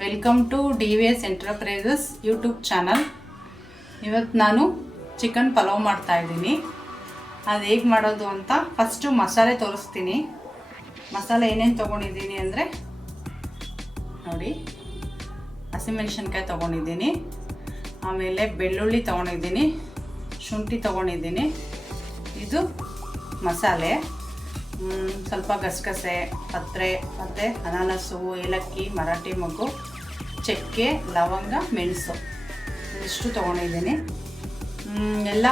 Welcome to D V S enterprises YouTube channel ಇವತ್ತು ನಾನು chicken pulao ಮಾಡ್ತಾ ಇದ್ದೀನಿ. ಅದು ಹೇಗೆ ಮಾಡೋದು ಅಂತ ಫಸ್ಟು ಮಸಾಲೆ ತೋರಿಸ್ತೀನಿ. ಮಸಾಲೆ ಏನೇನು ತೊಗೊಂಡಿದ್ದೀನಿ ಅಂದರೆ ನೋಡಿ, ಹಸಿಮೆಣ್ಸಿನ್ಕಾಯಿ ತೊಗೊಂಡಿದ್ದೀನಿ. ಆಮೇಲೆ ಬೆಳ್ಳುಳ್ಳಿ ತೊಗೊಂಡಿದ್ದೀನಿ. ಶುಂಠಿ ತೊಗೊಂಡಿದ್ದೀನಿ. ಇದು ಮಸಾಲೆ. ಸ್ವಲ್ಪ ಗಸಗಸೆ, ಪತ್ರೆ ಮತ್ತು ಅನಾನಸು, ಏಲಕ್ಕಿ, ಮರಾಠಿ ಮೊಗ್ಗು, ಚಕ್ಕೆ, ಲವಂಗ, ಮೆಣಸು. ಇಷ್ಟು ತೊಗೊಂಡಿದ್ದೀನಿ. ಎಲ್ಲ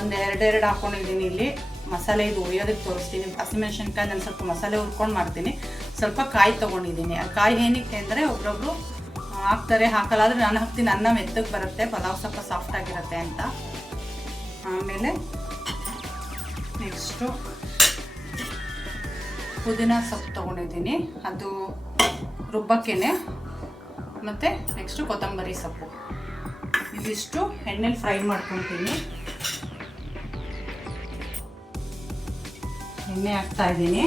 ಒಂದು ಎರಡೆರಡು ಹಾಕ್ಕೊಂಡಿದ್ದೀನಿ ಇಲ್ಲಿ. ಮಸಾಲೆ ಇದು ಹುರಿಯೋದಕ್ಕೆ ತೋರಿಸ್ತೀನಿ. ಹಸಿಮೆಣ್ಸಿನ್ಕಾಯಿ ನಾನು ಸ್ವಲ್ಪ ಮಸಾಲೆ ಹುರ್ಕೊಂಡು ಮಾಡ್ತೀನಿ. ಸ್ವಲ್ಪ ಕಾಯಿ ತೊಗೊಂಡಿದ್ದೀನಿ. ಆ ಕಾಯಿ ಏನಕ್ಕೆ ಅಂದರೆ ಒಬ್ರೊಬ್ರು ಹಾಕ್ತಾರೆ, ಹಾಕಲ್ಲ. ಆದರೆ ನಾನು ಹಾಕ್ತೀನಿ. ಅನ್ನ ಮೆತ್ತಗೆ ಬರುತ್ತೆ. ಪಲಾವ್ ಸ್ವಲ್ಪ ಸಾಫ್ಟ್ ಆಗಿರುತ್ತೆ ಅಂತ. ಆಮೇಲೆ, ನೆಕ್ಸ್ಟು ಪುದೀನ ಸೊಪ್ಪು ತೊಗೊಂಡಿದ್ದೀನಿ. ಅದು ರುಬ್ಬಕ್ಕೇನೆ. ಮತ್ತು ನೆಕ್ಸ್ಟು ಕೊತ್ತಂಬರಿ ಸೊಪ್ಪು. ಇದಿಷ್ಟು ಎಣ್ಣೆಲಿ ಫ್ರೈ ಮಾಡ್ಕೊತೀನಿ. ಎಣ್ಣೆ ಹಾಕ್ತಾ ಇದ್ದೀನಿ.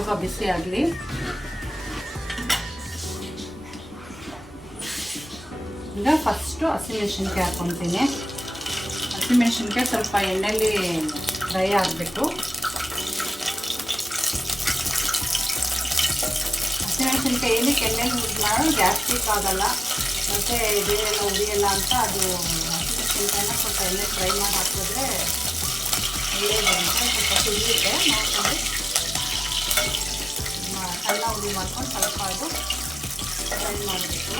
ಸ್ವಲ್ಪ ಬಿಸಿ ಆಗಲಿ ಈಗ ಫಸ್ಟು ಹಸಿಮೆಣ್ಸಿನ್ಕಾಯಿ ಹಾಕ್ಕೊತೀನಿ ಹಸಿಮೆಣ್ಸಿನ್ಕಾಯಿ ಸ್ವಲ್ಪ ಎಣ್ಣೆಲಿ ಫ್ರೈ ಆಗಬೇಕು ಹಸಿಮೆಣ್ಸಿನ್ಕಾಯಿ ಏನಕ್ಕೆ ಎಣ್ಣೆಲಿ ಯೂಸ್ ಮಾಡೋದು ಗ್ಯಾಸ್ಟ್ರಿಕ್ ಆಗಲ್ಲ ಮತ್ತು ಬೇರೆಲ್ಲ ಉರಿಯಲ್ಲ ಅಂತ ಅದು ಹಸಿಮೆಣ್ಸಿನ್ಕಾಯಿನ ಸ್ವಲ್ಪ ಎಣ್ಣೆ ಫ್ರೈ ಮಾಡಿ ಹಾಕಿದ್ರೆ ಒಳ್ಳೆಯದು ಅಂತ ಸ್ವಲ್ಪ ಸುರಿಯುತ್ತೆ ನೋಡ್ಕೊಂಡು ಉರಿ ಮಾಡ್ಕೊಂಡು ಸ್ವಲ್ಪ ಅದು ಫ್ರೈ ಮಾಡಬೇಕು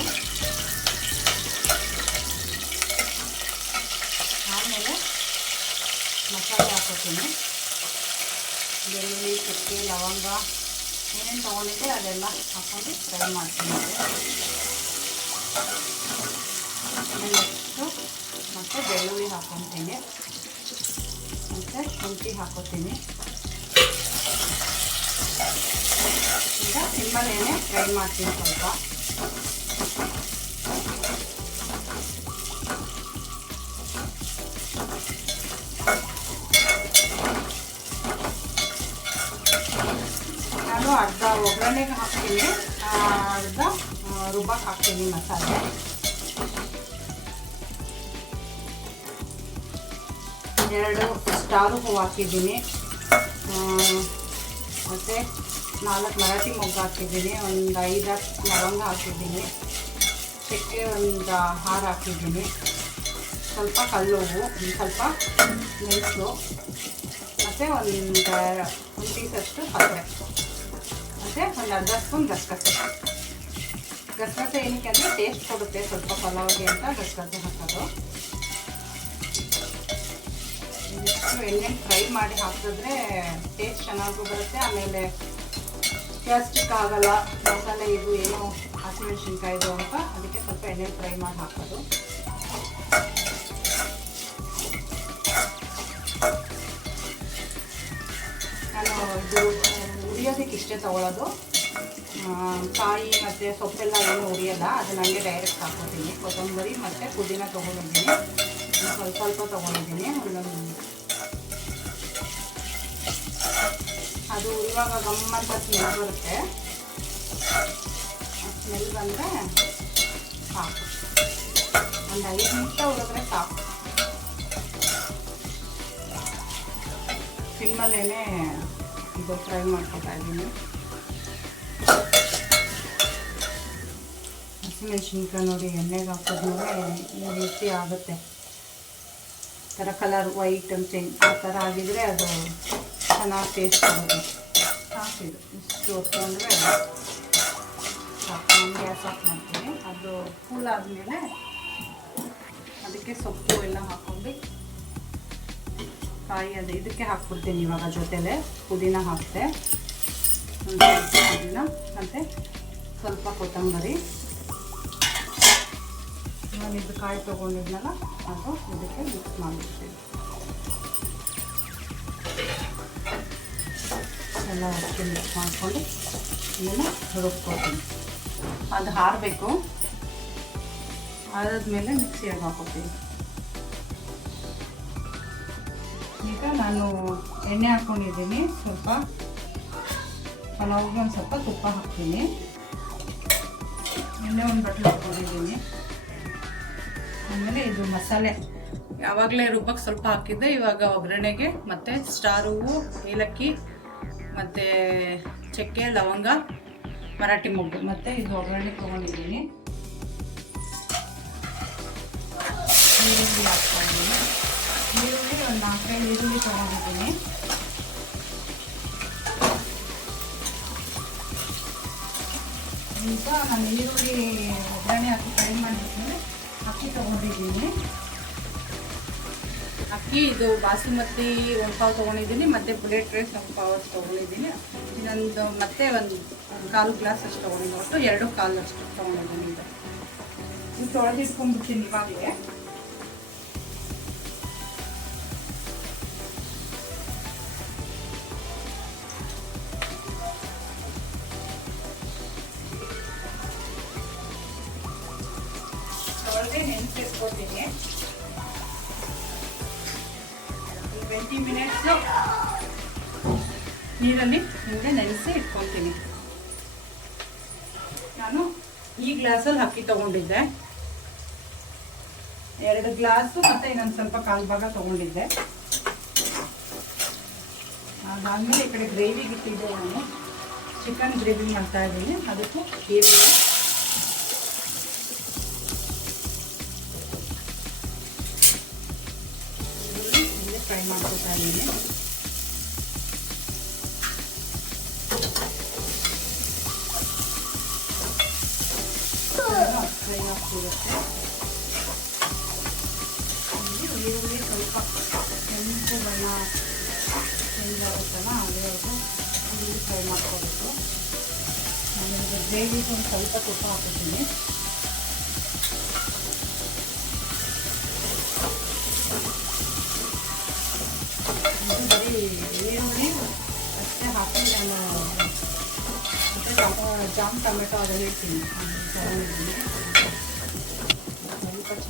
ಆಮೇಲೆ ಮಸಾಲೆ ಹಾಕೋತೀನಿ ಬೆಳ್ಳುಳ್ಳಿ ಚಕ್ಕೆ ಲವಂಗ, ಏನೇನು ತೊಗೊಂಡಿದ್ದೆ ಅದೆಲ್ಲ ಹಾಕೊಂಡು ಫ್ರೈ ಮಾಡ್ತೀನಿ. ನೆಕ್ಸ್ಟು ಮತ್ತು ಬೆಳ್ಳುಳ್ಳಿ ಹಾಕೊತೀನಿ ಮತ್ತು ಶುಂಠಿ ಹಾಕೋತೀನಿ ಈಗ ಸಿಮ್ಮಲ್ಲೇನೆ ಫ್ರೈ ಮಾಡ್ತೀನಿ ಸ್ವಲ್ಪ. ನಾನು ಅರ್ಧ ಒಗ್ಗರಣೆಗೆ ಹಾಕ್ತೀನಿ. ಅರ್ಧ ರುಬ್ಬಕ್ಕೆ ಹಾಕ್ತೀನಿ ಮಸಾಲೆ. ಎರಡು ಸ್ಟಾರು ಹೂವು ಹಾಕಿದ್ದೀನಿ. ಮತ್ತು ನಾಲ್ಕು ಮರಾಠಿ ಮೊಗ್ಗು ಹಾಕಿದ್ದೀನಿ, ಒಂದು ಐದಾರು ಲವಂಗ ಹಾಕಿದ್ದೀನಿ, ಚಕ್ಕೆ ಒಂದು ಹಾರ ಹಾಕಿದ್ದೀನಿ. ಸ್ವಲ್ಪ ಒಂದು ಸ್ವಲ್ಪ ಮೆಣಸು, ಮತ್ತು ಒಂದು ಒಂದು ಪೀಸಷ್ಟು ಪತ್ರೆ ಮತ್ತು ಒಂದು ಅರ್ಧ ಸ್ಪೂನ್ ಗಸಗಸೆ. ಗಸಗಸೆ ಏನಕ್ಕೆ ಅಂದರೆ ಟೇಸ್ಟ್ ಕೊಡುತ್ತೆ ಸ್ವಲ್ಪ ಪಲಾವ್ಗೆ ಅಂತ ಗಸಗಸೆ ಹಾಕೋದು. ಇದಿಷ್ಟು ಎಣ್ಣೆ ಫ್ರೈ ಮಾಡಿ ಹಾಕಿದ್ರೆ ಟೇಸ್ಟ್ ಚೆನ್ನಾಗೂ ಬರುತ್ತೆ. ಆಮೇಲೆ ಪ್ಲಾಸ್ಟಿಕ್ ಆಗಲ್ಲ, ಮಸಾಲೆ ಇದು ಏನು ಹಸಿಮೆಣ್ಸಿನ್ಕಾಯಿದು ಅಂತ ಅದಕ್ಕೆ ಸ್ವಲ್ಪ ಎಣ್ಣೆ ಫ್ರೈ ಮಾಡಿ ಹಾಕೋದು. ನಾನು ಇದು ಉರಿಯೋದಕ್ಕೆ ಇಷ್ಟೇ ತೊಗೊಳ್ಳೋದು ಕಾಯಿ ಮತ್ತು ಸೊಪ್ಪೆಲ್ಲ ಏನು ಉರಿಯಲ್ಲ ಅದು ನನಗೆ ಡೈರೆಕ್ಟ್ ಹಾಕೋತೀನಿ ಕೊತ್ತಂಬರಿ ಮತ್ತು ಪುದೀನ ತೊಗೊಂಡಿದ್ದೀನಿ. ಸ್ವಲ್ಪ ಸ್ವಲ್ಪ ತೊಗೊಂಡಿದ್ದೀನಿ. ಒಂದೊಂದು ಅದು ಇವಾಗ ಗಮ್ಮಂತ ಸ್ಮೆಲ್ ಬರುತ್ತೆ. ಸ್ಮೆಲ್ ಬಂದರೆ ಸಾಕು. ಒಂದು ಐದು ನಿಮಿಷ ಉರಿದ್ರೆ ಸಾಕು. ಸಿಮ್ಮಲ್ಲೇ ಇದು ಫ್ರೈ ಮಾಡ್ಕೊತಾ ಇದ್ದೀನಿ. ಹಸಿಮೆಣ್ಸಿನ್ಕಾಯಿ ನೋಡಿ, ಎಣ್ಣೆಗೆ ಹಾಕಿದ್ಮೇಲೆ ಈ ರೀತಿ ಆಗುತ್ತೆ. ಥರ ಕಲರ್ ವೈಟ್ ಅಂತ ಆ ಥರ ಆಗಿದರೆ ಅದು ಚೆನ್ನಾಗಿ ಟೇಸ್ಟ್ ಬರುತ್ತೆ ಸಾಕಿದು ಇಷ್ಟು ಸಾಕು ಗ್ಯಾಸ್ ಆಫ್ ಮಾಡ್ತೀನಿ ಅದು ಕೂಲ್ ಆದಮೇಲೆ ಅದಕ್ಕೆ ಸೊಪ್ಪು ಎಲ್ಲ ಹಾಕ್ಕೊಂಡು ಕಾಯಿ ಅದು ಇದಕ್ಕೆ ಹಾಕ್ಬಿಡ್ತೀನಿ ಇವಾಗ ಜೊತೆಲೆ. ಪುದೀನ ಹಾಕಿದೆ ಪುದೀನ, ಮತ್ತು ಸ್ವಲ್ಪ ಕೊತ್ತಂಬರಿ. ನಾನು ಇದು ಕಾಯಿ ತೊಗೊಂಡಿದ್ನಲ್ಲ, ಅದು ಇದಕ್ಕೆ ಮಿಕ್ಸ್ ಮಾಡಿಬಿಡ್ತೀನಿ. ಎಲ್ಲ ಅಕ್ಕಿ ಮಿಕ್ಸ್ ಮಾಡಿಕೊಂಡು ಇದನ್ನು ರುಬ್ಕೊತೀನಿ ಅದು ಹಾರಬೇಕು. ಆದಾದ್ಮೇಲೆ ಮಿಕ್ಸಿಯಾಗಿ ಹಾಕೋತೀನಿ ಈಗ ನಾನು ಎಣ್ಣೆ ಹಾಕ್ಕೊಂಡಿದ್ದೀನಿ ಸ್ವಲ್ಪ ಪಲಾವ್ಗೆ ಒಂದು ಸ್ವಲ್ಪ ತುಪ್ಪ ಹಾಕ್ತೀನಿ. ಎಣ್ಣೆ ಒಂದು ಬಟ್ಟೆ ಹಾಕ್ಕೊಂಡಿದ್ದೀನಿ ಆಮೇಲೆ ಇದು ಮಸಾಲೆ. ಯಾವಾಗಲೇ ರುಬ್ಬಕ್ಕೆ ಸ್ವಲ್ಪ ಹಾಕಿದ್ದೆ, ಇವಾಗ ಒಗ್ಗರಣೆಗೆ ಮತ್ತು ಸ್ಟಾರ್ ಹೂವು ಏಲಕ್ಕಿ ಮತ್ತು ಚಕ್ಕೆ, ಲವಂಗ, ಮರಾಠಿ ಮೊಗ್ಗು. ಮತ್ತು ಇದು ಒಗ್ಗರಣೆ ತೊಗೊಂಡಿದ್ದೀನಿ. ಈರುಳ್ಳಿ ಹಾಕ್ತಾಯಿದ್ದೀನಿ ಈರುಳ್ಳಿ ಒಂದು ನಾಲ್ಕೈದು ಈರುಳ್ಳಿ ತೊಗೊಂಡಿದ್ದೀನಿ. ಈಗ ನಾನು ಈರುಳ್ಳಿ ಒಗ್ಗರಣೆ ಹಾಕಿ ಫ್ರೈ ಮಾಡಿದ್ಮೇಲೆ ಅಕ್ಕಿ ತೊಗೊಂಡಿದ್ದೀನಿ. ಅಕ್ಕಿ ಇದು ಬಾಸುಮತಿ ಒಂದು ಪಾವು ತೊಗೊಂಡಿದ್ದೀನಿ, ಮತ್ತು ಬುಲೆಟ್ ರೈಸ್ ಒಂದು ಪಾವು ತೊಗೊಂಡಿದ್ದೀನಿ. ಇನ್ನೊಂದು ಮತ್ತೆ ಒಂದು ಕಾಲು ಗ್ಲಾಸ್ ಅಷ್ಟು ತೊಗೊಂಡಿದ್ದು ಒಟ್ಟು ಎರಡು ಕಾಲು ಅಷ್ಟು ತೊಗೊಂಡಿದ್ದೀನಿ. ಇದು ತೊಳೆದಿಟ್ಕೊಂಡ್ಬಿಡ್ತೀನಿ ಇವಾಗಲೇ. ಈ ಗ್ಲಾಸಲ್ಲಿ ಅಕ್ಕಿ ತಗೊಂಡಿದ್ದೆ. ಎರಡು ಗ್ಲಾಸು ಮತ್ತು ಇನ್ನೊಂದು ಸ್ವಲ್ಪ ಕಾಲು ಭಾಗ ತಗೊಂಡಿದ್ದೆ. ಅದಾದ್ಮೇಲೆ ಈ ಕಡೆ ಗ್ರೇವಿಗೆ ಇಟ್ಟಿದ್ದೆ ನಾನು. ಚಿಕನ್ ಗ್ರೇವಿ ಮಾಡ್ತಾ ಇದ್ದೀನಿ. ಅದಕ್ಕೂ ಈರುಳ್ಳಿ ಫ್ರೈ ಮಾಡ್ಕೊತಾ ಇದ್ದೀನಿ. ಆಗ್ತಿರುತ್ತೆ ಇಲ್ಲಿ ಈರುಳ್ಳಿ ಸ್ವಲ್ಪ ಕೆಂಪು ಬಣ್ಣ ಚೇಂಜ್ ಆಗುತ್ತಲ್ಲ ಅಲ್ಲಿವರೆಗೂ ಈರುಳ್ಳಿ ಫ್ರೈ ಮಾಡ್ಕೋಬೇಕು ನಾನು ಈಗ ಗ್ರೇವಿಗೆ ಒಂದು ಸ್ವಲ್ಪ ತುಪ್ಪ ಹಾಕಿದ್ದೀನಿ ಇದು ಬರೀ ಈರುಳ್ಳಿ ಅಷ್ಟೇ ಹಾಕಿ ನಾನು ಮತ್ತು ಟಮೊ ಜಾಮ್ ಟೊಮೆಟೊ ಅದು ಹೇಳ್ತೀನಿ ಅದು ತಗೊಂಡಿದ್ದೀನಿ ಸ್ವಲ್ಪ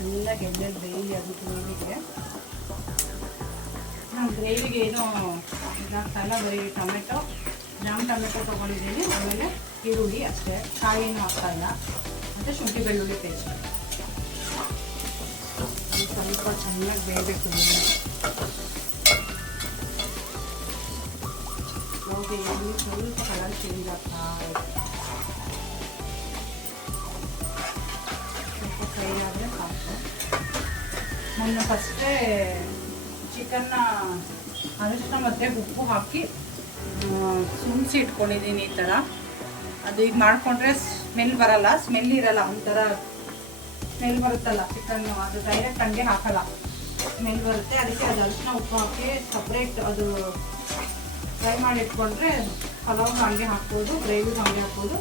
ಚೆನ್ನಾಗಿ ಎಣ್ಣೆ ಗ್ರೇವಿ ಅದು ಗ್ರೇವಿಗೆ ನಾವು ಗ್ರೇವಿಗೆ ಏನು ಇದಾಗ್ತಾಯಿಲ್ಲ ಬರೀ ಟೊಮೆಟೊ, ಜಾಮ್ ಟೊಮೆಟೊ ತೊಗೊಂಡಿದ್ದೀನಿ. ಆಮೇಲೆ ಈರುಳ್ಳಿ ಅಷ್ಟೇ. ಕಾಯಿ ಏನು ಹಾಕ್ತಾಯಿಲ್ಲ ಮತ್ತು ಶುಂಠಿ ಬೆಳ್ಳುಳ್ಳಿ ಪೇಸ್ಟ್. ಸ್ವಲ್ಪ ಚೆನ್ನಾಗಿ ಬೇಯಬೇಕು ಸ್ವಲ್ಪ ಕಲರ್ ಚೇಂಜ್ ಆಗ್ತಾ ನಾನು ಫಸ್ಟೇ ಚಿಕನ್ನ ಅರಿಶಿನ ಮತ್ತು ಉಪ್ಪು ಹಾಕಿ ಸುಮ್ಸಿ ಇಟ್ಕೊಂಡಿದ್ದೀನಿ ಈ ಥರ ಅದು ಈಗ ಮಾಡಿಕೊಂಡ್ರೆ ಸ್ಮೆಲ್ ಬರಲ್ಲ ಸ್ಮೆಲ್ ಇರಲ್ಲ, ಒಂಥರ ಸ್ಮೆಲ್ ಬರುತ್ತಲ್ಲ ಚಿಕನ್ನು ಅದು ಡೈರೆಕ್ಟ್ ಹಂಗೆ ಹಾಕಲ್ಲ. ಸ್ಮೆಲ್ ಬರುತ್ತೆ, ಅದಕ್ಕೆ ಅದು ಅರಿಶಿನ ಉಪ್ಪು ಹಾಕಿ ಸಪ್ರೇಟ್ ಅದು ಫ್ರೈ ಮಾಡಿ ಇಟ್ಕೊಂಡ್ರೆ ಪಲಾವ್ ಹಂಗೆ ಹಾಕ್ಬೋದು ಗ್ರೇವಿಗೂ ಹಂಗೆ ಹಾಕ್ಬೋದು.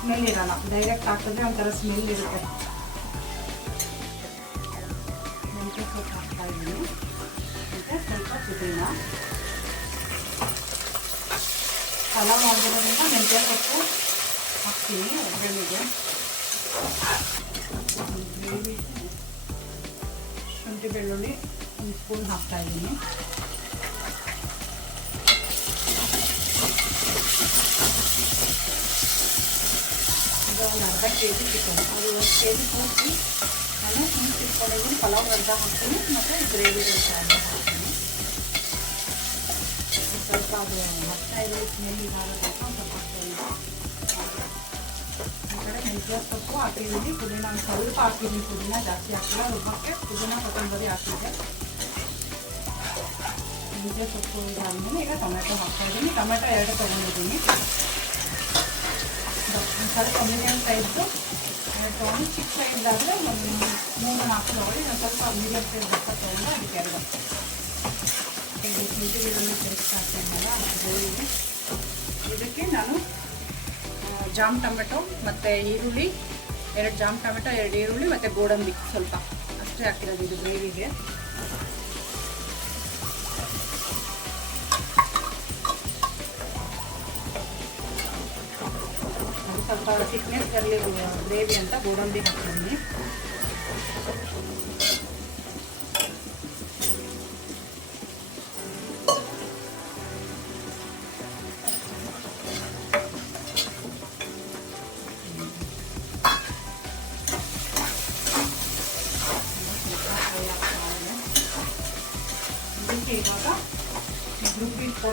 ಸ್ಮೆಲ್ ಇರಲ್ಲ ಡೈರೆಕ್ಟ್ ಹಾಕಿದ್ರೆ ಒಂಥರ ಸ್ಮೆಲ್ ಇರುತ್ತೆ. ಪಲಾವ್ ಮಾಡಿರೋದ್ರಿಂದ ಮೆಂತ್ಯ ಸೊಪ್ಪು ಹಾಕ್ತೀನಿ ಒಗ್ಗರಣೆಗೆ ಶುಂಠಿ ಬೆಳ್ಳುಳ್ಳಿ ಒಂದು ಸ್ಪೂನ್ ಹಾಕ್ತಾ ಇದ್ದೀನಿ. ಈಗ ಒಂದು ಅರ್ಧ ಕೆ ಜಿ ಚಿಕನ್ ಅದು ಒಂದು ಕೆ ಜಿ ಕೂರಿಸಿ ನಾನು ಹಿಂಗೆ ಇಟ್ಕೊಂಡಿದ್ದೀನಿ, ಪಲಾವ್ ಅರ್ಧ ಹಾಕ್ತೀನಿ, ಮತ್ತು ಗ್ರೇವಿ ಅರ್ಧ ಹಾಕ್ತೀನಿ ಸ್ವಲ್ಪ ಅದು ಹಾಕ್ತಾ ಇದೆ ಸ್ಮೆಲ್ ಇದಾಗುತ್ತೆ ಸ್ವಲ್ಪ ಹಾಕ್ತೀನಿ ಈ ಕಡೆ ಮೆಂತ್ಯ ಸೊಪ್ಪು ಹಾಕಿದ್ದೀನಿ ಪುದೀನ ಸ್ವಲ್ಪ ಹಾಕಿದ್ದೀನಿ ಪುದೀನ ಜಾಸ್ತಿ ಹಾಕಿಲ್ಲ ರುಬ್ಬಕ್ಕೆ ಪುದೀನ ಕೊತ್ತಂಬರಿ ಹಾಕಿದ್ದೆ ಮೆಂತ್ಯ ಸೊಪ್ಪು ಇದಾದ್ಮೇಲೆ ಈಗ ಟೊಮೆಟೊ ಹಾಕ್ತಾ ಇದ್ದೀನಿ ಟೊಮೆಟೊ ಎರಡು ತೊಗೊಂಡಿದ್ದೀನಿ ಸ್ವಲ್ಪ ಮೀಡಿಯಮ್ ಸೈಜು ಎರಡು ತೊಗೊಂಡು ಚಿಕ್ಕ ಸೈಜಾದರೆ ಒಂದು ಮೂರು ನಾಲ್ಕು ತೊಗೊಳ್ಳಿ ಒಂದು ಸ್ವಲ್ಪ ಮೀಡಿಯಮ್ ಸೈಜ್ ಬರ್ತಾ ತೊಗೊಂಡು ಅದಕ್ಕೆ ಎರಡು ಇದಕ್ಕೆ ನಾನು ಜಾಮ್ ಟೊಮೆಟೊ ಮತ್ತು ಈರುಳ್ಳಿ, ಎರಡು ಜಾಮ್ ಟೊಮೆಟೊ, ಎರಡು ಈರುಳ್ಳಿ ಮತ್ತು ಗೋಡಂಬಿ ಸ್ವಲ್ಪ. ಅಷ್ಟೇ ಹಾಕಿರೋದು ಇದು ಗ್ರೇವಿಗೆ. ಸ್ವಲ್ಪ ಥಿಕ್ನೆಸ್ ಬರಲಿ ಗ್ರೇವಿ ಅಂತ ಗೋಡಂಬಿ ಹಾಕ್ತಿದ್ದೀನಿ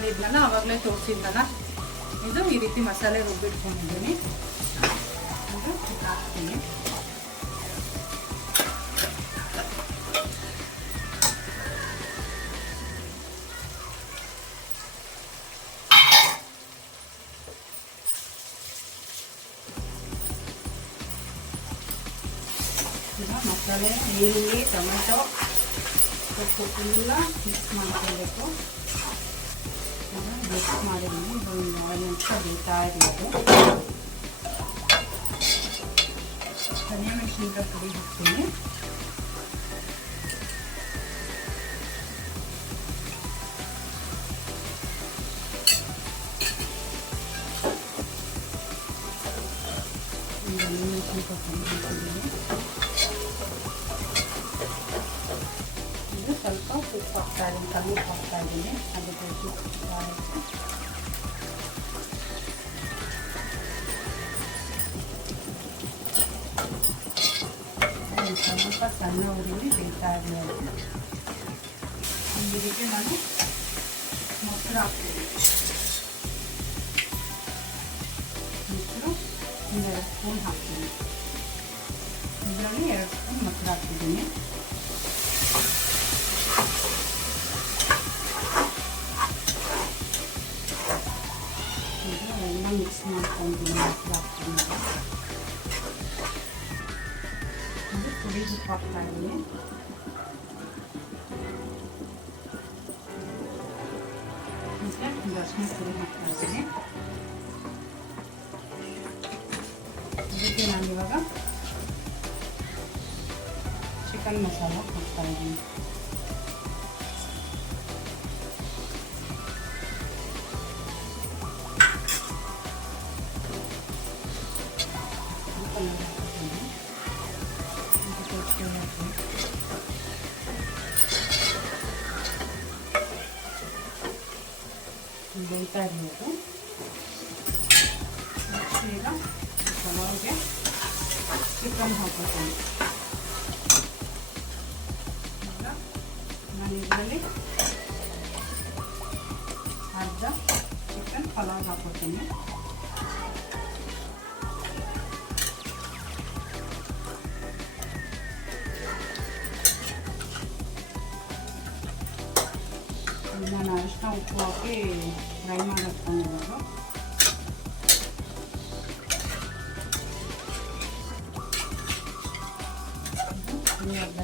ರುಬ್ಬಿಟ್ಕೊಂಡಿದ್ನಲ್ಲ ಆವಾಗಲೇ ತೋರಿಸಿದ್ನಲ್ಲ? ಇದು ಈ ರೀತಿ ಮಸಾಲೆ ರುಬ್ಬಿಟ್ಕೊಂಡಿದ್ದೀನಿ. ಇದು ಹಾಕ್ತೀನಿ. ಮಸಾಲೆ ಈರುಳ್ಳಿ ಟೊಮೆಟೊ ಸ್ವಲ್ಪ ಎಲ್ಲ ಮಿಕ್ಸ್ ಮಾಡ್ಕೊಳ್ಬೇಕು. ಮಿಕ್ಸ್ ಮಾಡಿದ್ದೀನಿ ಇದೊಂದು ಎರಡು ನಿಮಿಷ ಬೇಯ್ತಾ ಇರಬೇಕು ಧನಿಯಾ ಮೆಣಸಿನ್ಕಾಯಿ ಪುಡಿ ಹಾಕ್ತೀನಿ ಒಂದು ಧನಿಯಾ ಮೆಣಸಿನ್ಕಾಯಿ ಪುಡಿ ಹಾಕ್ತಿದ್ದೀನಿ ಸ್ವಲ್ಪ ಉಪ್ಪು ಹಾಕ್ತಾ ಇದ್ದೀನಿ ಕಮ್ಮಿ ಹಾಕ್ತಾ ಇದ್ದೀನಿ. ಅದಕ್ಕೆ ಉಪ್ಪು ಹಾಕಿ. ಒಂದು ಸ್ವಲ್ಪ ಸಣ್ಣ ಬೇಯ್ತಾ ಇದ್ದೀನಿ ಇದಕ್ಕೆ ನಾನು ಮೊಸರು ಹಾಕ್ತೀನಿ. ಮೊಸರು ಒಂದೆರಡು ಸ್ಪೂನ್ ಹಾಕ್ತೀನಿ. ಇದರಲ್ಲಿ ಎರಡು ಸ್ಪೂನ್ ಮೊಸರು ಹಾಕ್ತಿದ್ದೀನಿ. ಎಲ್ಲ ಮಿಕ್ಸ್ ಮಾಡ್ಕೊತೀನಿ ಮೊಸರು ಹಾಕ್ತೀನಿ ಇದು ಪುಡಿ ಉಪ್ಪು ಹಾಕ್ತಾ ಇದ್ದೀನಿ ಮತ್ತೆ ಒಂದು ಅರ್ಶಿನ ಪುಡಿ ಹಾಕ್ತಾ ಇದ್ದೀನಿ ಇದಕ್ಕೆ ನಾನು ಇವಾಗ ಚಿಕನ್ ಮಸಾಲ ಹಾಕ್ತಾ ಇದ್ದೀನಿ ಬೇಯ್ತಾ ಇರಬೇಕು ಈಗ ಪಲಾವ್ಗೆ ಚಿಕನ್ ಹಾಕೋತೀನಿ ಈಗ ನಾನು ಇದರಲ್ಲಿ ಅರ್ಧ ಚಿಕನ್ ಪಲಾವ್ ಹಾಕೋತೀನಿ ನಾನು ಅರಿಶಿನ ಉಪ್ಪು ಹಾಕಿ ಫ್ರೈ ಈ ಅರ್ಧ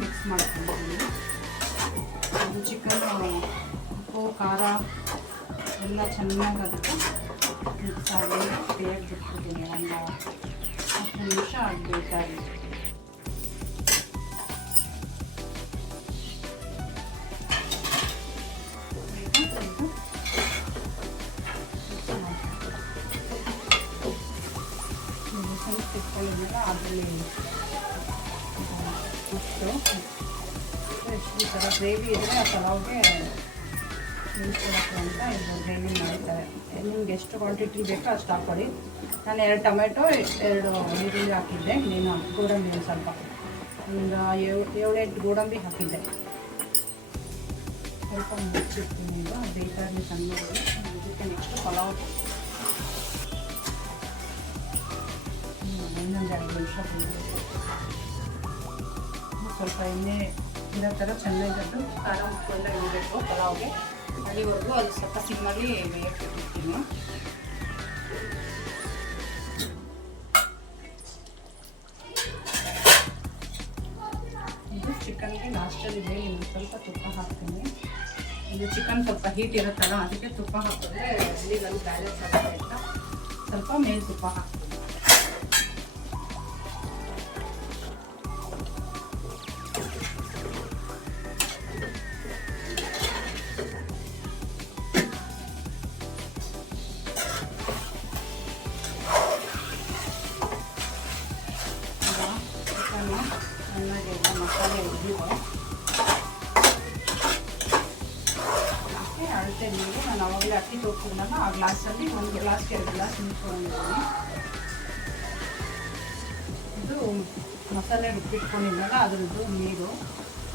ಮಿಕ್ಸ್ ಮಾಡ್ಕೊಂಡಿದ್ದೀನಿ. ಚಿಕನ್ ಉಪ್ಪು, ಖಾರ ಎಲ್ಲ ಚೆನ್ನಾಗಿ ಅದಕ್ಕೆ ಮಿಕ್ಸ್ ಆಗಿ ಬೇಗ ಬಿಟ್ಬಿಟ್ಟಿದ್ದೀನಿ ಒಂದು ಹತ್ತು ನಿಮಿಷ ಆಗಬೇಕಾಗಿ ಗ್ರೇವಿ ಇದ್ದರೆ ಆ ಪಲಾವ್ಗೆ ಅಂತ ಇದು ಗ್ರೇವಿ ಮಾಡಿದ್ದಾರೆ ನಿಮ್ಗೆ ಎಷ್ಟು ಕ್ವಾಂಟಿಟಿ ಬೇಕೋ ಅಷ್ಟು ಹಾಕ್ಕೊಳ್ಳಿ ನಾನು ಎರಡು ಟೊಮೆಟೊ ಎರಡು ಈರುಳ್ಳಿ ಹಾಕಿದ್ದೆ. ನೀನು ಗೋಡಂಬಿ ಒಂದು ಸ್ವಲ್ಪ. ಒಂದು ಏಳು, ಏಳೆಂಟು ಗೋಡಂಬಿ ಹಾಕಿದ್ದೆ. ಸ್ವಲ್ಪ ಮುಚ್ಚಿರ್ತೀನಿ ಈಗ. ಬೇಕಾದ್ರೆ ಸಣ್ಣ. ಇದಕ್ಕೆ ನೆಕ್ಸ್ಟ್ ಪಲಾವ್. ಇನ್ನೊಂದು ಎರಡು ನಿಮಿಷ ಸ್ವಲ್ಪ ಎಣ್ಣೆ ಇರೋ ಥರ ಚೆನ್ನಾಗಿದ್ದು ಖಾರ ಎಲ್ಲ ಇರಬೇಕು ಪಲಾವ್ಗೆ. ಅಲ್ಲಿವರೆಗೂ ಅದು ಸ್ವಲ್ಪ ಸಿಮ್ಮಲ್ಲಿ ಬೇಯಕ್ಕೆ ಇದು ಚಿಕನ್ಗೆ ಲಾಸ್ಟಲ್ಲಿ ಇದೆ ಇನ್ನು ಸ್ವಲ್ಪ ತುಪ್ಪ ಹಾಕ್ತೀನಿ. ಇದು ಚಿಕನ್ ಸ್ವಲ್ಪ ಹೀಟ್ ಇರುತ್ತಲ್ಲ, ಅದಕ್ಕೆ ತುಪ್ಪ ಹಾಕಿದ್ರೆ ಅಲ್ಲಿಗಲ್ಲಿ ಬ್ಯಾಲೆನ್ಸ್ ಆಗುತ್ತೆ ಅಂತ. ಸ್ವಲ್ಪ ಮೇಲೆ ತುಪ್ಪ ಹಾಕ್ತೀನಿ. ಅಕ್ಕಿ ತೋರಿಸಿದ್ನಲ್ಲ ಆ ಗ್ಲಾಸಲ್ಲಿ ಒಂದು ಗ್ಲಾಸ್ಗೆ ಎರಡು ಗ್ಲಾಸ್ ನಿಂತ್ಕೊಂಡಿದ್ದೀನಿ ಇದು ಮಸಾಲೆ ರುಬ್ಬಿಟ್ಕೊಂಡಿದ್ದಾಗ ಅದರದ್ದು ನೀರು.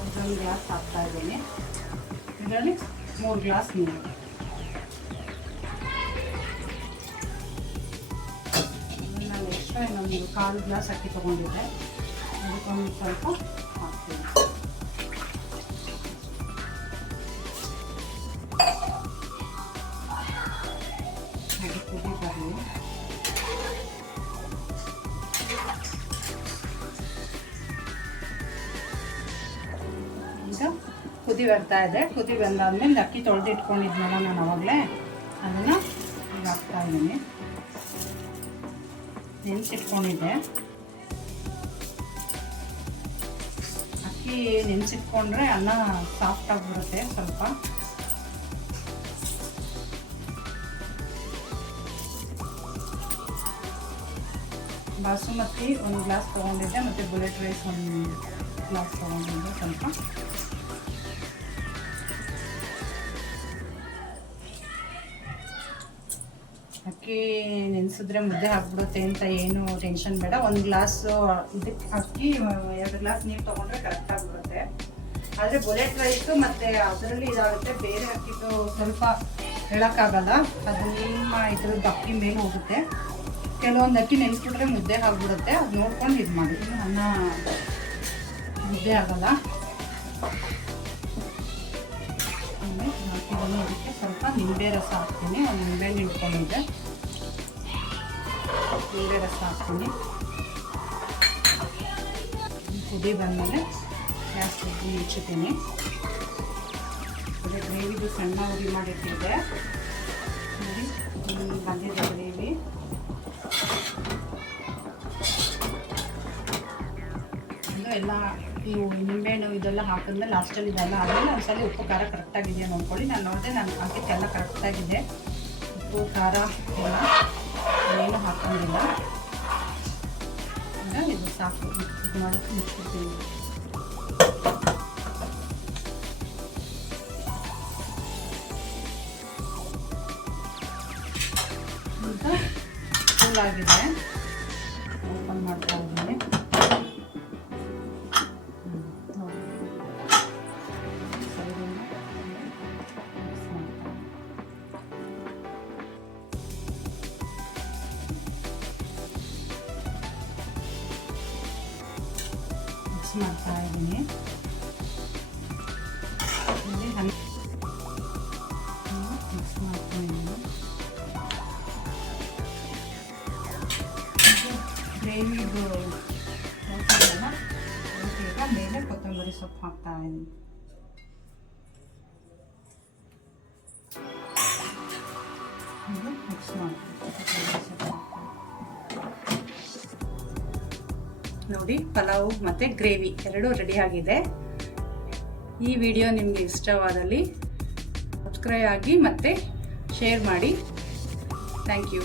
ಒಂದೊಂದು ಗ್ಲಾಸ್ ಹಾಕ್ತಾ ಇದ್ದೀನಿ. ಇದರಲ್ಲಿ ಮೂರು ಗ್ಲಾಸ್ ನೀರು. ನಾನು ಎಕ್ಸ್ಟ್ರಾ ಇನ್ನೊಂದು ಕಾಲು ಗ್ಲಾಸ್ ಅಕ್ಕಿ ತೊಗೊಂಡಿದ್ದೆ. ಅದಕ್ಕೊಂದು ಸ್ವಲ್ಪ ಕುದಿ ಬರ್ತಾ ಇದೆ. ಕುದಿ ಬಂದಾದ್ಮೇಲೆ ಅಕ್ಕಿ ತೊಳೆದು ಇಟ್ಕೊಂಡಿದ್ನಲ್ಲ ನಾನು ಅವಾಗಲೇ. ಅದನ್ನು ಈಗ ಹಾಕ್ತಾ ಇದ್ದೀನಿ. ನೆನೆಸಿಟ್ಕೊಂಡಿದ್ದೆ. ಅಕ್ಕಿ ನೆನೆಸಿಟ್ಕೊಂಡ್ರೆ ಅನ್ನ ಸಾಫ್ಟ್ ಆಗಿಬಿಡುತ್ತೆ ಸ್ವಲ್ಪ. ಬಾಸುಮತಿ ಒಂದು ಗ್ಲಾಸ್ ತೊಗೊಂಡಿದ್ದೆ, ಮತ್ತು ಬುಲೆಟ್ ರೈಸ್ ಒಂದು ಗ್ಲಾಸ್ ತೊಗೊಂಡಿದ್ದೆ ಸ್ವಲ್ಪ. ಅಕ್ಕಿ ನೆನೆಸಿದ್ರೆ ಮುದ್ದೆ ಹಾಕ್ಬಿಡುತ್ತೆ ಅಂತ ಏನು ಟೆನ್ಷನ್ ಬೇಡ. ಒಂದು ಗ್ಲಾಸ್ ಇದಕ್ಕೆ ಅಕ್ಕಿ ಎರಡು ಗ್ಲಾಸ್ ನೀರು ತೊಗೊಂಡ್ರೆ ಕರೆಕ್ಟ್ ಆಗಿಬಿಡುತ್ತೆ. ಆದರೆ ಬುಲೆಟ್ ರೈಸು ಮತ್ತು ಅದರಲ್ಲಿ ಇದಾಗುತ್ತೆ. ಬೇರೆ ಅಕ್ಕಿದು ಸ್ವಲ್ಪ ಹೇಳೋಕ್ಕಾಗಲ್ಲ. ಅದು ನಿಮ್ಮ ಇದ್ರದ್ದು ಅಕ್ಕಿ ಮೇಲೆ ಹೋಗುತ್ತೆ. ಕೆಲವೊಂದು ಅಕ್ಕಿ ನೆನೆಸ್ಬಿಟ್ರೆ ಮುದ್ದೆ ಆಗ್ಬಿಡುತ್ತೆ. ಅದು ನೋಡ್ಕೊಂಡು ಇದು ಮಾಡಿ. ಅನ್ನ ಮುದ್ದೆ ಆಗಲ್ಲ. ಅದಕ್ಕೆ ಸ್ವಲ್ಪ ನಿಂಬೆ ರಸ ಹಾಕ್ತೀನಿ. ಒಂದು ನಿಂಬೆ ನಿಂತ್ಕೊಂಡಿದ್ದೆ ನಿಂಬೆ ರಸ ಹಾಕ್ತೀನಿ ಕುದಿ ಬಂದಮೇಲೆ ಗ್ಯಾಸ್ ತೆಗೆದು ಮುಚ್ಚುತ್ತೀನಿ. ಅದೇ ಗ್ರೇವಿದು ಸಣ್ಣ ಉರಿ ಮಾಡಿಟ್ಟಿದ್ದೆ. ನೋಡಿ ಬಂದಿದೆ ಗ್ರೇವಿ. ಎಲ್ಲ ನೀವು ನಿಂಬೆಹಣ್ಣು ಇದೆಲ್ಲ ಹಾಕಿದ್ಮೇಲೆ ಲಾಸ್ಟಲ್ಲಿ ಇದೆಲ್ಲ ಆದಮೇಲೆ ಒಂದ್ಸಲ ಉಪ್ಪು ಖಾರ ಕರೆಕ್ಟಾಗಿದೆಯಾ ನೋಡ್ಕೊಳ್ಳಿ. ನಾನು ನೋಡಿದೆ ನಾನು ಹಾಕಿದ್ದೆಲ್ಲ ಕರೆಕ್ಟಾಗಿದೆ ಉಪ್ಪು, ಖಾರ ಎಲ್ಲ. ಏನು ಹಾಕೊಂಡಿಲ್ಲ. ಈಗ ಇದು ಸಾಕು. ಇದು ಮಾಡಿ ಮುಚ್ಚಿಬಿಡ್ತೀನಿ ಈಗ ಫುಲ್ ಆಗಿದೆ. ಓಪನ್ ಮಾಡ್ತಾ ಇದ್ದೀನಿ. ಮೇಲೆ ಕೊತ್ತಂಬರಿ ಸೊಪ್ಪು ಹಾಕ್ತಾ ಇದ್ದೀನಿ. ನೋಡಿ, ಪಲಾವು ಮತ್ತು ಗ್ರೇವಿ ಎರಡೂ ರೆಡಿ ಆಗಿದೆ. ಈ ವಿಡಿಯೋ ನಿಮಗೆ ಇಷ್ಟವಾದಲ್ಲಿ ಸಬ್ಸ್ಕ್ರೈಬ್ ಆಗಿ ಮತ್ತು ಶೇರ್ ಮಾಡಿ. Thank you